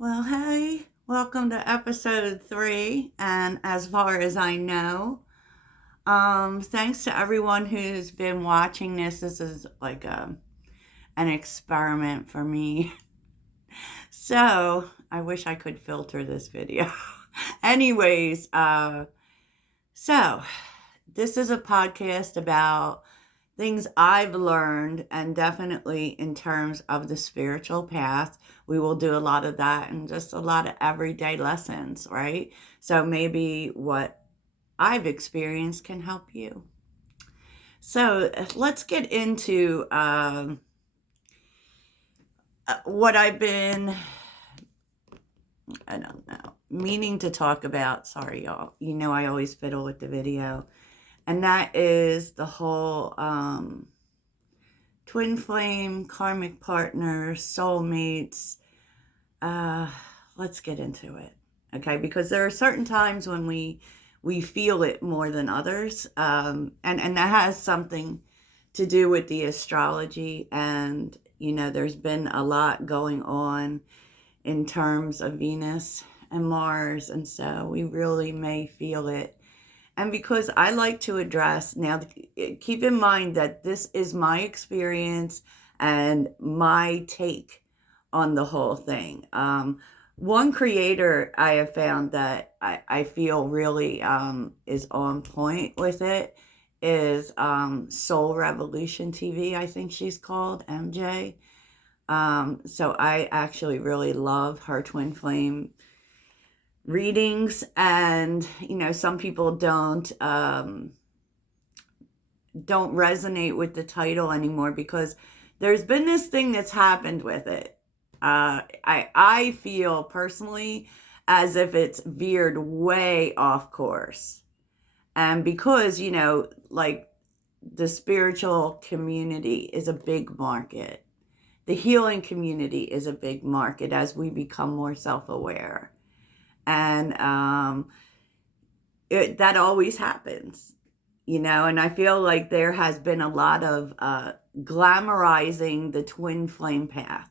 Well, hey, welcome to episode 3. And as far as I know, thanks to everyone who's been watching this. This is like an experiment for me. So I wish I could filter this video. Anyways, so this is a podcast about things I've learned, and definitely in terms of the spiritual path. We will do a lot of that and just a lot of everyday lessons, right? So maybe what I've experienced can help you. So let's get into what I've been, I don't know, meaning to talk about. Sorry, y'all. You know I always fiddle with the video. And that is the whole twin flame, karmic partners, soulmates. Let's get into it, okay? Because there are certain times when we feel it more than others, and that has something to do with the astrology. And there's been a lot going on in terms of Venus and Mars, and so we really may feel it. And because I like to address, now keep in mind that this is my experience and my take on the whole thing. One creator I have found that I feel really is on point with it is Soul Revolution TV, I think she's called, MJ. So I actually really love her twin flame readings. And some people don't resonate with the title anymore because there's been this thing that's happened with it. I feel personally as if it's veered way off course, and because like the spiritual community is a big market, the healing community is a big market as we become more self-aware. And that always happens, and I feel like there has been a lot of glamorizing the twin flame path.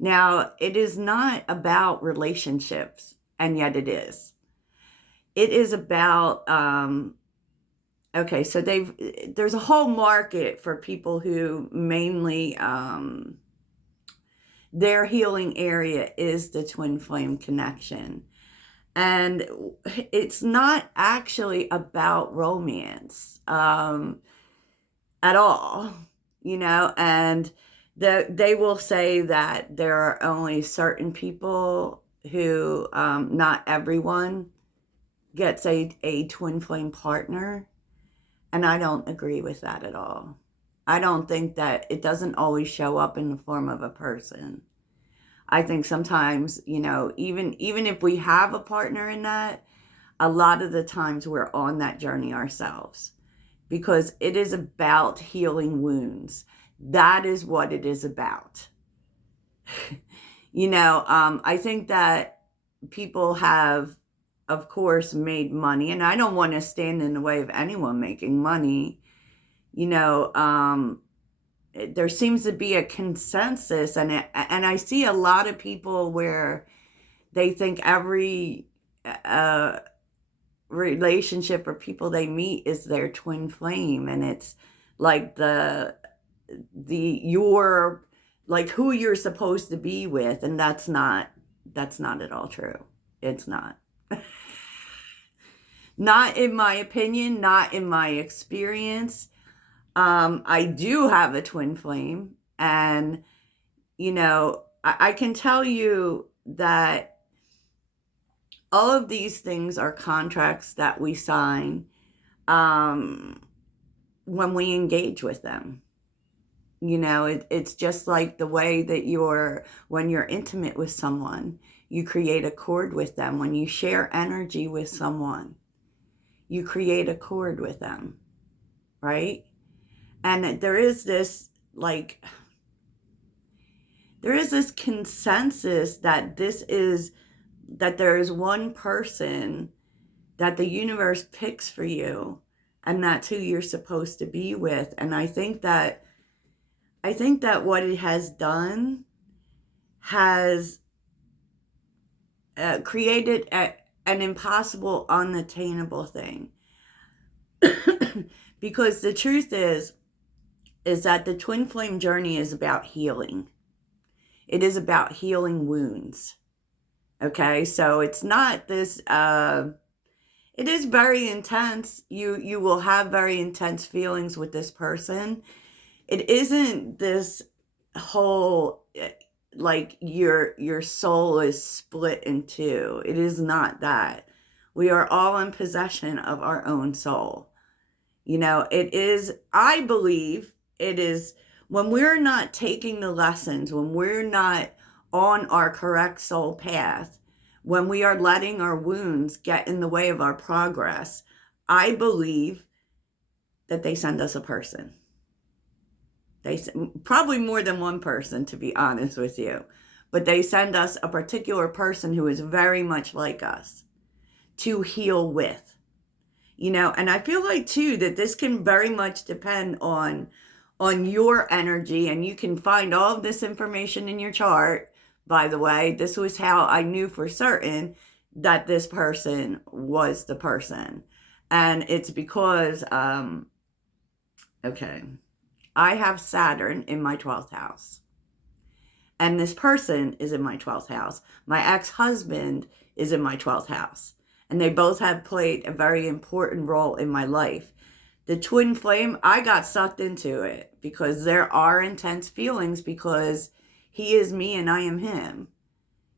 Now, it is not about relationships, and yet it is. It is about, okay, so there's a whole market for people who mainly, their healing area is the twin flame connection. And it's not actually about romance at all, and they will say that there are only certain people who, not everyone gets a twin flame partner. And I don't agree with that at all. I don't think that it doesn't always show up in the form of a person. I think sometimes, even if we have a partner in that, a lot of the times we're on that journey ourselves, because it is about healing wounds. That is what it is about. I think that people have, of course, made money, and I don't want to stand in the way of anyone making money. There seems to be a consensus, and I see a lot of people where they think every relationship or people they meet is their twin flame, and it's like you're like who you're supposed to be with, and that's not at all true. It's not. Not in my opinion, not in my experience. I do have a twin flame, and I can tell you that all of these things are contracts that we sign when we engage with them. It's just like the way that when you're intimate with someone, you create a cord with them. When you share energy with someone, you create a cord with them, right? And there is this consensus that there is one person that the universe picks for you, and that's who you're supposed to be with. And I think that what it has done has created an impossible, unattainable thing. Because the truth is that the twin flame journey is about healing. It is about healing wounds. Okay, so it's not this, it is very intense. You will have very intense feelings with this person. It isn't this whole, like your soul is split in two. It is not that. We are all in possession of our own soul. It is, I believe it is, when we're not taking the lessons, when we're not on our correct soul path, when we are letting our wounds get in the way of our progress, I believe that they send us a person. They probably more than one person, to be honest with you, but they send us a particular person who is very much like us to heal with. And I feel like too that this can very much depend on your energy, and you can find all of this information in your chart. By the way, this was how I knew for certain that this person was the person. And it's because, okay, I have Saturn in my 12th house. And this person is in my 12th house. My ex-husband is in my 12th house. And they both have played a very important role in my life. The twin flame, I got sucked into it because there are intense feelings, because he is me and I am him.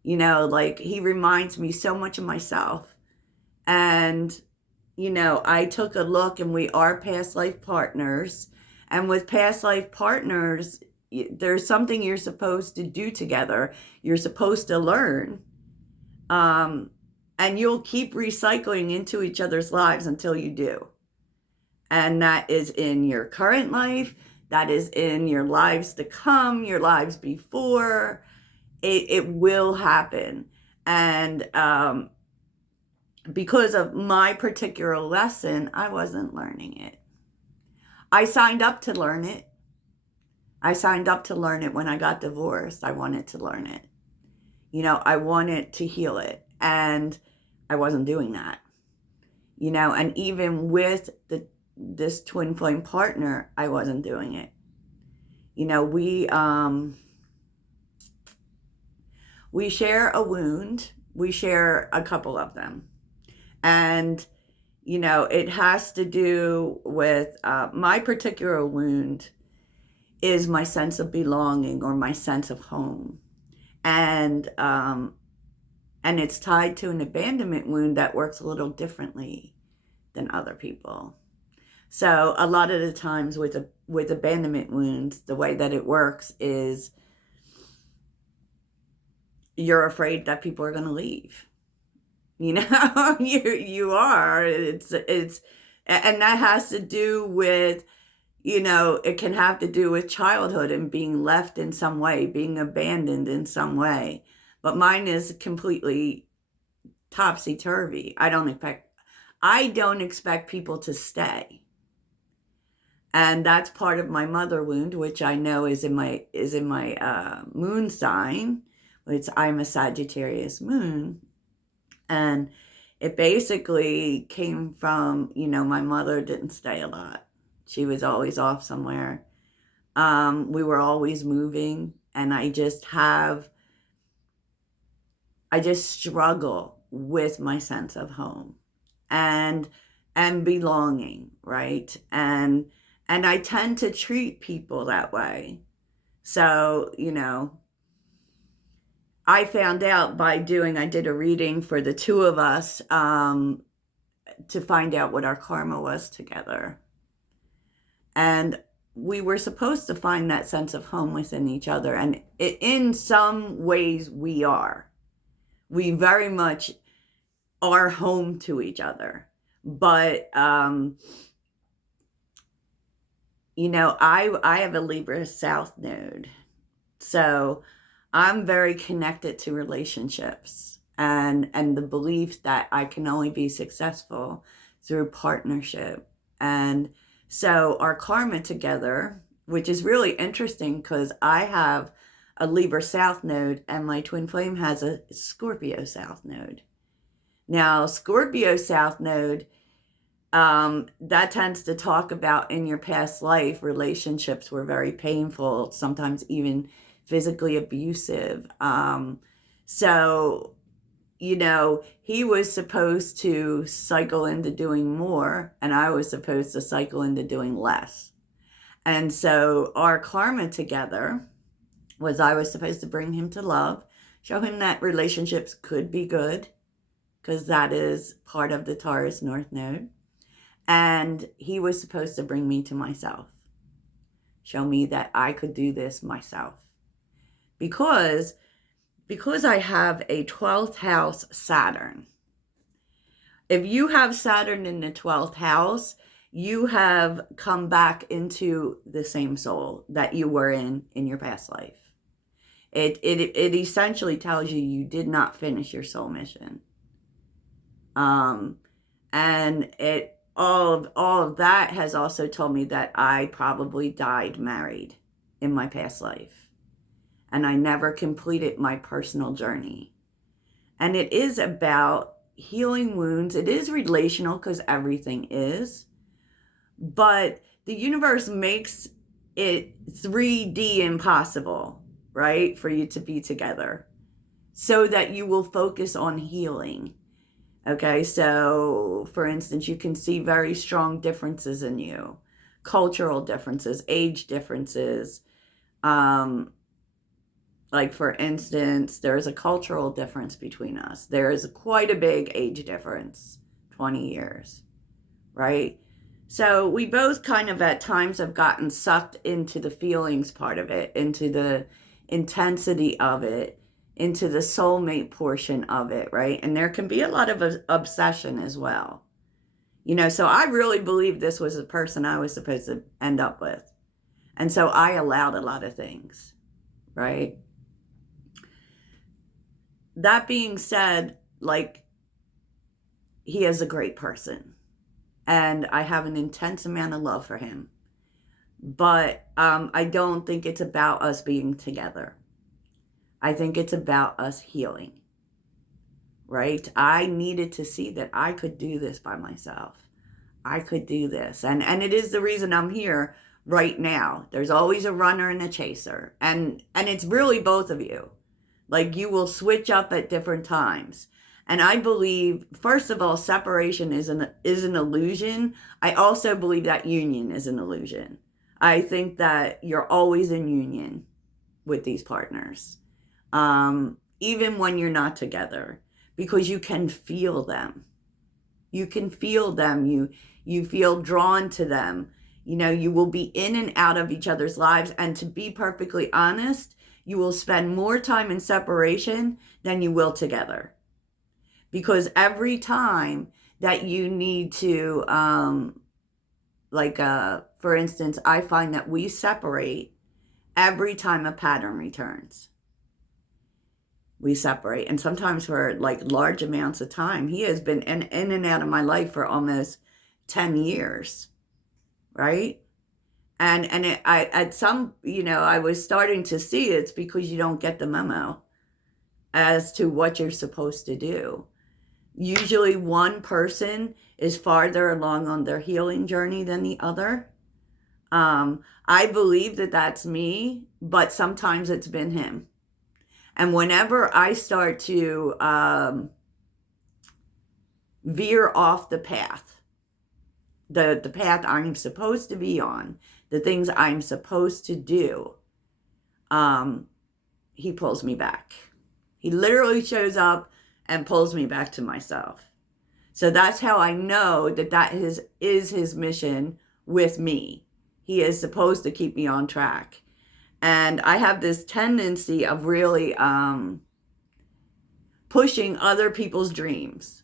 Like, he reminds me so much of myself. And, I took a look, and we are past life partners. And with past life partners, there's something you're supposed to do together. You're supposed to learn. And you'll keep recycling into each other's lives until you do. And that is in your current life. That is in your lives to come, your lives before. It will happen. And because of my particular lesson, I wasn't learning it. I signed up to learn it. I signed up to learn it when I got divorced. I wanted to learn it. I wanted to heal it. And I wasn't doing that. And even with this twin flame partner, I wasn't doing it. We share a wound. We share a couple of them. And, it has to do with my particular wound is my sense of belonging, or my sense of home. And it's tied to an abandonment wound that works a little differently than other people. So a lot of the times with abandonment wounds, the way that it works is you're afraid that people are going to leave. You are. It's and that has to do with, it can have to do with childhood and being left in some way, being abandoned in some way. But mine is completely topsy-turvy. I don't expect people to stay. And that's part of my mother wound, which I know is in my moon sign, which I'm a Sagittarius moon. And it basically came from, my mother didn't stay a lot. She was always off somewhere. We were always moving, and I just struggle with my sense of home and belonging, right? And I tend to treat people that way. So, I found out I did a reading for the two of us to find out what our karma was together. And we were supposed to find that sense of home within each other. And in some ways we are. We very much are home to each other. But, I have a Libra South node. So I'm very connected to relationships and the belief that I can only be successful through partnership. And so our karma together, which is really interesting because I have a Libra South node, and my twin flame has a Scorpio South node. Now, Scorpio South node, that tends to talk about in your past life, relationships were very painful, sometimes even physically abusive. So, you know, he was supposed to cycle into doing more, and I was supposed to cycle into doing less. And so our karma together was I was supposed to bring him to love, show him that relationships could be good, because that is part of the Taurus North Node. And he was supposed to bring me to myself, show me that I could do this myself. Because I have a 12th house Saturn. If you have Saturn in the 12th house, you have come back into the same soul that you were in your past life. It essentially tells you did not finish your soul mission. And all of that has also told me that I probably died married in my past life. And I never completed my personal journey. And it is about healing wounds. It is relational, because everything is. But the universe makes it 3D impossible, right? For you to be together, so that you will focus on healing. Okay, so for instance, you can see very strong differences in you, cultural differences, age differences. Like for instance, there is a cultural difference between us. There is quite a big age difference, 20 years, right? So we both kind of at times have gotten sucked into the feelings part of it, into the intensity of it, into the soulmate portion of it, right? And there can be a lot of obsession as well. You know, so I really believe this was the person I was supposed to end up with. And so I allowed a lot of things, right? That being said, like, he is a great person. And I have an intense amount of love for him. But I don't think it's about us being together. I think it's about us healing, right? I needed to see that I could do this by myself. I could do this. And it is the reason I'm here right now. There's always a runner and a chaser. And it's really both of you. Like, you will switch up at different times. And I believe, first of all, separation is an illusion. I also believe that union is an illusion. I think that you're always in union with these partners, even when you're not together, because you can feel them. You can feel them. You feel drawn to them. You know, you will be in and out of each other's lives. And to be perfectly honest, you will spend more time in separation than you will together. Because every time that you need to, for instance, I find that we separate every time a pattern returns. We separate. And sometimes for like large amounts of time. He has been in and out of my life for almost 10 years, right? And I was starting to see it's because you don't get the memo as to what you're supposed to do. Usually one person is farther along on their healing journey than the other. I believe that that's me, but sometimes it's been him. And whenever I start to veer off the path, the path I'm supposed to be on, the things I'm supposed to do, he pulls me back. He literally shows up and pulls me back to myself. So that's how I know that is his mission with me. He is supposed to keep me on track. And I have this tendency of really pushing other people's dreams,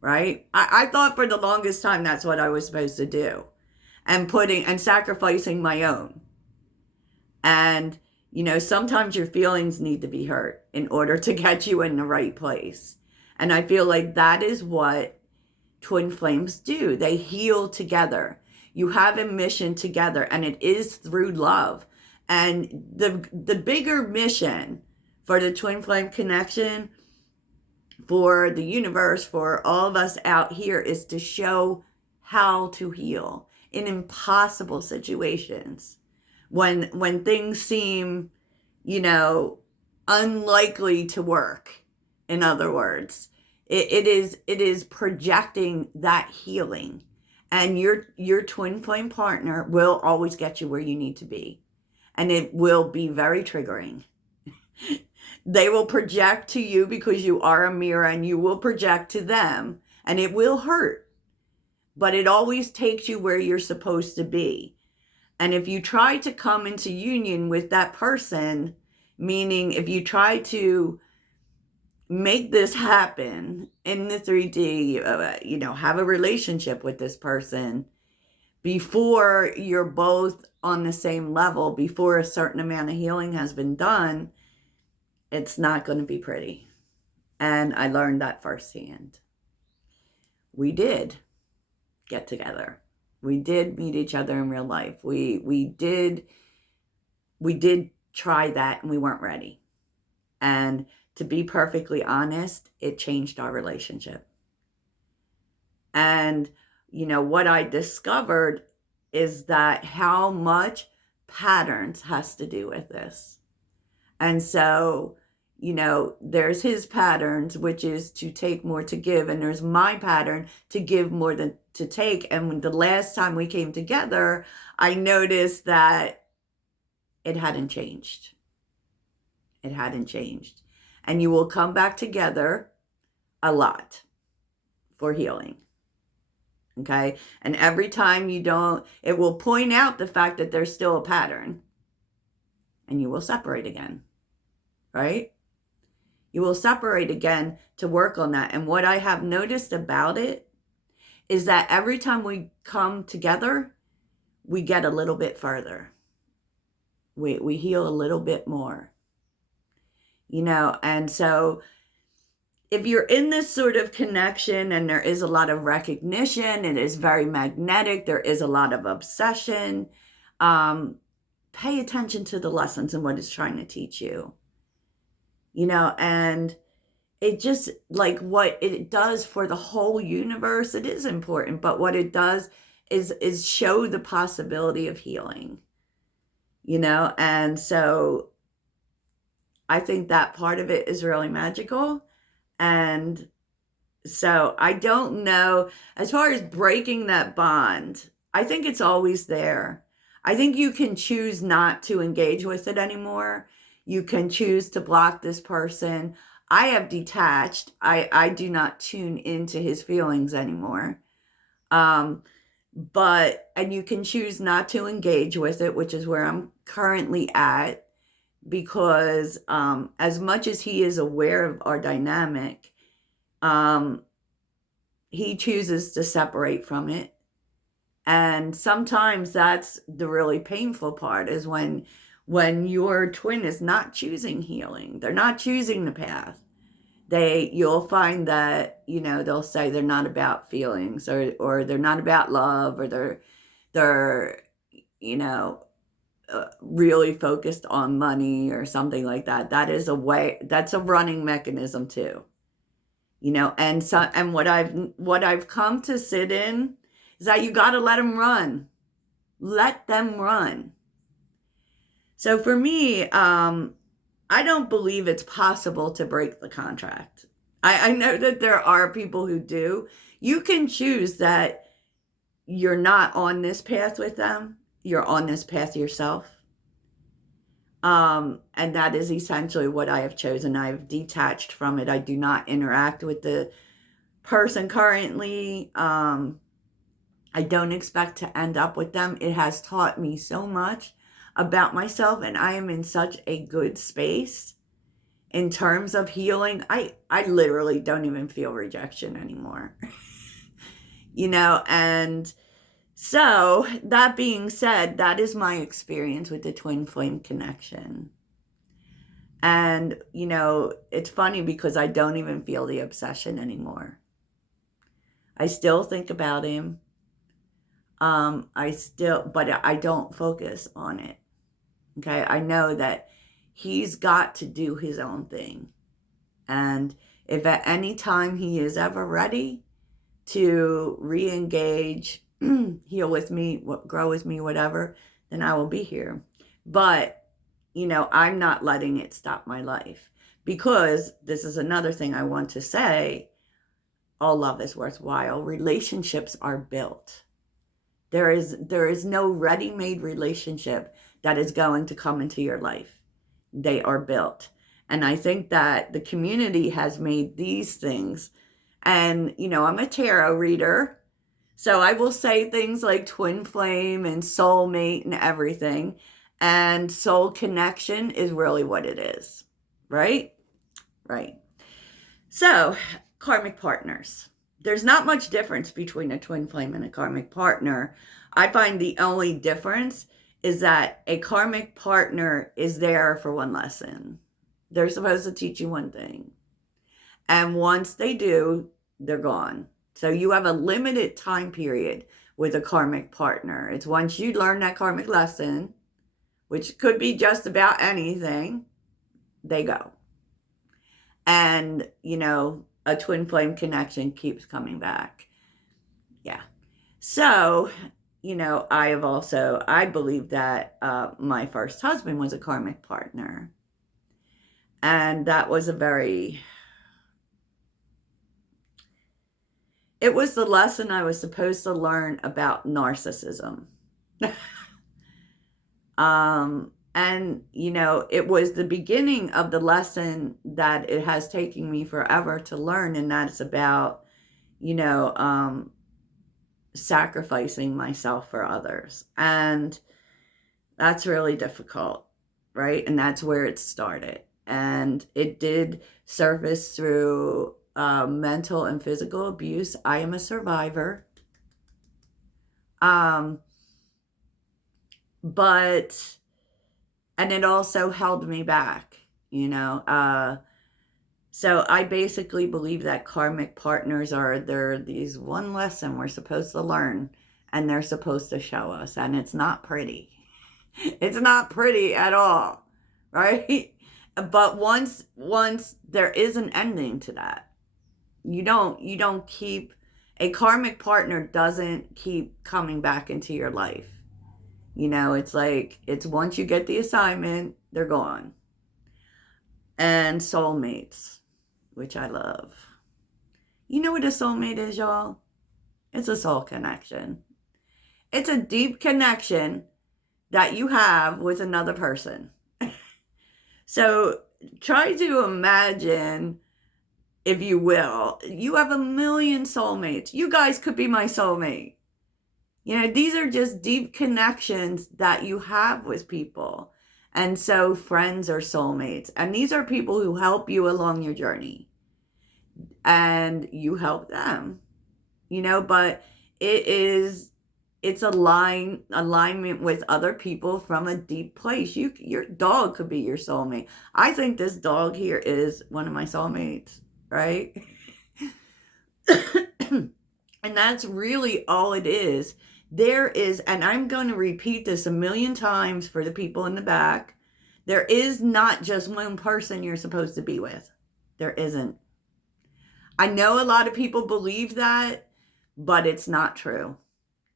right? I thought for the longest time that's what I was supposed to do. And sacrificing my own. And, you know, sometimes your feelings need to be hurt in order to get you in the right place. And I feel like that is what twin flames do. They heal together. You have a mission together, and it is through love. And the bigger mission for the Twin Flame Connection, for the universe, for all of us out here, is to show how to heal in impossible situations. When things seem, unlikely to work, in other words, it is projecting that healing. And your twin flame partner will always get you where you need to be. And it will be very triggering. They will project to you because you are a mirror, and you will project to them, and it will hurt. But it always takes you where you're supposed to be. And if you try to come into union with that person, meaning if you try to make this happen in the 3D, have a relationship with this person before you're both on the same level, before a certain amount of healing has been done, it's not going to be pretty. And I learned that firsthand. We did get together. We did meet each other in real life. We did try that, and we weren't ready. And to be perfectly honest, it changed our relationship. And what I discovered is that how much patterns has to do with this. And so, there's his patterns, which is to take more to give. And there's my pattern to give more than to take. And when the last time we came together, I noticed that it hadn't changed. It hadn't changed. And you will come back together a lot for healing. Okay? And every time you don't, it will point out the fact that there's still a pattern. And you will separate again. Right? You will separate again to work on that. And what I have noticed about it is that every time we come together, we get a little bit further. We heal a little bit more. And so if you're in this sort of connection and there is a lot of recognition, it is very magnetic, there is a lot of obsession, pay attention to the lessons and what it's trying to teach you. And it just, like, what it does for the whole universe, it is important, but what it does is show the possibility of healing, and so I think that part of it is really magical. And so I don't know, as far as breaking that bond, I think it's always there. I think you can choose not to engage with it anymore. You can choose to block this person. I have detached. I do not tune into his feelings anymore. And you can choose not to engage with it, which is where I'm currently at, because as much as he is aware of our dynamic, he chooses to separate from it. And sometimes that's the really painful part, is when your twin is not choosing healing. They're not choosing the path. You'll find that, they'll say they're not about feelings, or they're not about love, or they're really focused on money or something like that. That's a running mechanism too. And what I've come to sit in is that you got to let them run. Let them run. So for me, I don't believe it's possible to break the contract. I know that there are people who do. You can choose that you're not on this path with them. You're on this path yourself. And that is essentially what I have chosen. I've detached from it. I do not interact with the person currently. I don't expect to end up with them. It has taught me so much about myself, and I am in such a good space in terms of healing. I literally don't even feel rejection anymore. And so that being said, that is my experience with the twin flame connection. And, it's funny because I don't even feel the obsession anymore. I still think about him. But I don't focus on it. Okay, I know that he's got to do his own thing. And if at any time he is ever ready to re-engage, heal with me, grow with me, whatever, then I will be here. But, I'm not letting it stop my life, because this is another thing I want to say. All love is worthwhile. Relationships are built. There is no ready-made relationship that is going to come into your life. They are built. And I think that the community has made these things. And, I'm a tarot reader, so I will say things like twin flame and soulmate and everything. And soul connection is really what it is, right? Right. So, karmic partners. There's not much difference between a twin flame and a karmic partner. I find the only difference is that a karmic partner is there for one lesson. They're supposed to teach you one thing. And once they do, they're gone. So you have a limited time period with a karmic partner. It's once you learn that karmic lesson, which could be just about anything, they go. And, a twin flame connection keeps coming back. Yeah. So, I believe that my first husband was a karmic partner. And that was it was the lesson I was supposed to learn about narcissism. And, it was the beginning of the lesson that it has taken me forever to learn. And that's about, sacrificing myself for others. And that's really difficult, right? And that's where it started. And it did surface through mental and physical abuse. I am a survivor. And it also held me back, so I basically believe that karmic partners they're these one lesson we're supposed to learn, and they're supposed to show us, and it's not pretty. It's not pretty at all, right? But once there is an ending to that, you don't keep, a karmic partner doesn't keep coming back into your life. It's once you get the assignment, they're gone. And soulmates, which I love. You know what a soulmate is, y'all? It's a soul connection. It's a deep connection that you have with another person. So try to imagine, if you will, you have a million soulmates. You guys could be my soulmate. These are just deep connections that you have with people. And so friends are soulmates. And these are people who help you along your journey. And you help them. But it's alignment with other people from a deep place. Your dog could be your soulmate. I think this dog here is one of my soulmates, right? And that's really all it is. There is, and I'm going to repeat this a million times for the people in the back, there is not just one person you're supposed to be with. There isn't. I know a lot of people believe that, but it's not true.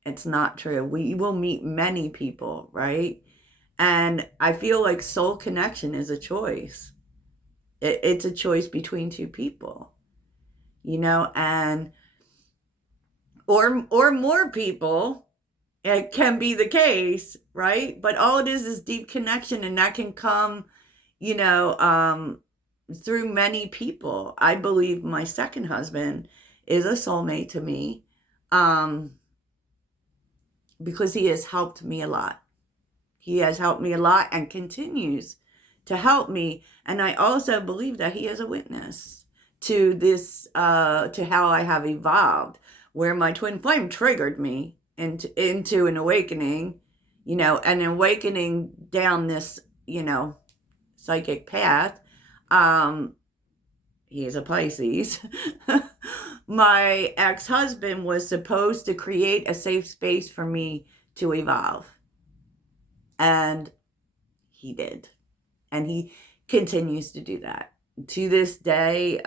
It's not true. We will meet many people, right? And I feel like soul connection is a choice. It's a choice between two people, and or more people. It can be the case, right? But all it is deep connection, and that can come, through many people. I believe my second husband is a soulmate to me, because he has helped me a lot. He has helped me a lot and continues to help me. And I also believe that he is a witness to this, to how I have evolved, where my twin flame triggered me into an awakening, an awakening down this, psychic path. He is a Pisces. My ex-husband was supposed to create a safe space for me to evolve. And he did. And he continues to do that. To this day,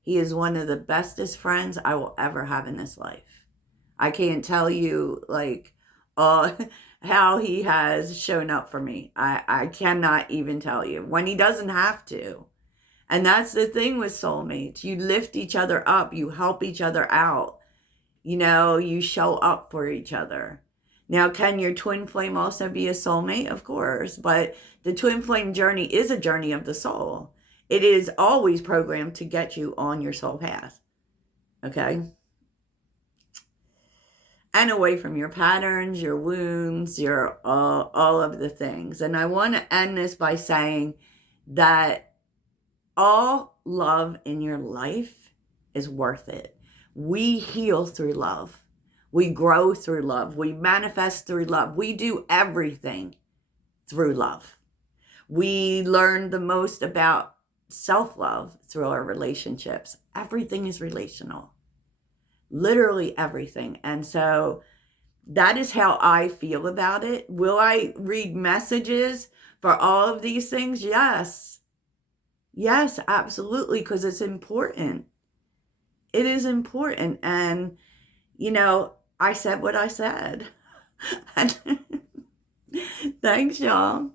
he is one of the bestest friends I will ever have in this life. I can't tell you, like, how he has shown up for me. I cannot even tell you when he doesn't have to. And that's the thing with soulmates. You lift each other up. You help each other out. You know, you show up for each other. Now, can your twin flame also be a soulmate? Of course. But the twin flame journey is a journey of the soul. It is always programmed to get you on your soul path. Okay? And away from your patterns, your wounds, your all of the things. And I want to end this by saying that all love in your life is worth it. We heal through love. We grow through love. We manifest through love. We do everything through love. We learn the most about self-love through our relationships. Everything is relational. Literally everything. And so that is how I feel about it. Will I read messages for all of these things? Yes. Yes, absolutely, because it's important. It is important. And, you know, I said what I said. Thanks, y'all.